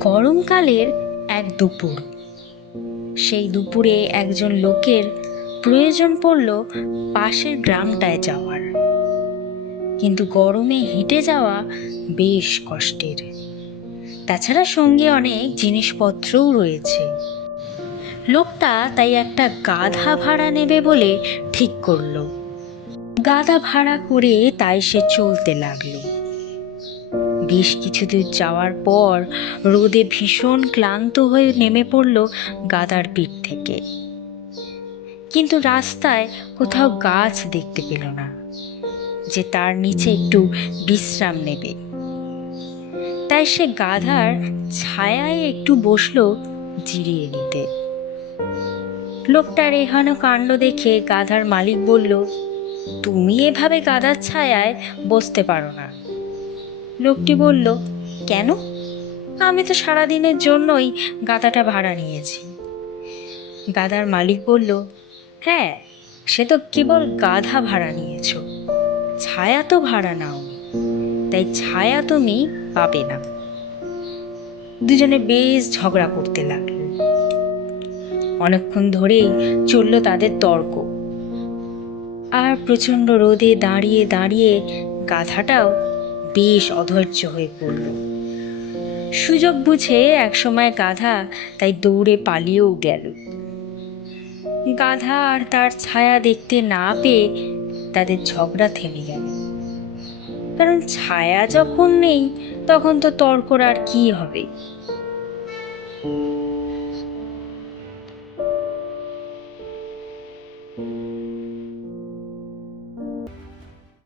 গরমকালের এক দুপুর। সেই দুপুরে একজন লোকের প্রয়োজন পড়ল পাশের গ্রামটায় যাওয়ার, কিন্তু গরমে হেঁটে যাওয়া বেশ কষ্টের। তাছাড়া সঙ্গে অনেক জিনিসপত্রও রয়েছে। লোকটা তাই একটা গাধা ভাড়া নেবে বলে ঠিক করলো। গাধা ভাড়া করে তাই সে চলতে লাগলো। বেশ কিছু দূর যাওয়ার পর রোদে ভীষণ ক্লান্ত হয়ে নেমে পড়ল গাধার পিঠ থেকে। কিন্তু রাস্তায় কোথাও গাছ দেখতে পেল না যে তার নিচে একটু বিশ্রাম নেবে। তাই সে গাধার ছায়ায় একটু বসলো জিরিয়ে নিতে। লোকটার এহেন কাণ্ড দেখে গাধার মালিক বলল, তুমি এভাবে গাধার ছায়ায় বসতে পারো না। লোকটি বলল, কেন? আমি তো সারাদিনের জন্যই গাধাটা ভাড়া নিয়েছি। গাধার মালিক বলল, হ্যাঁ, সে তো কেবল গাধা ভাড়া নিয়েছ, ছায়া তো ভাড়া নাওনি, তাই ছায়া তুমি পাবে না। দুজনে বেশ ঝগড়া করতে লাগলো। অনেকক্ষণ ধরেই চলল তাদের তর্ক। আর প্রচণ্ড রোদে দাঁড়িয়ে দাঁড়িয়ে গাধাটাও বেশ অধৈর্য হয়ে পড়ল। সুযোগ বুঝে একসময় গাধা তাই দৌড়ে পালিয়েও গেল। গাধা আর তার ছায়া দেখতে না পেয়ে তাদের ঝগড়া থেমে গেল। কারণ ছায়া যখন নেই তখন তো তর্কর আর কি হবে।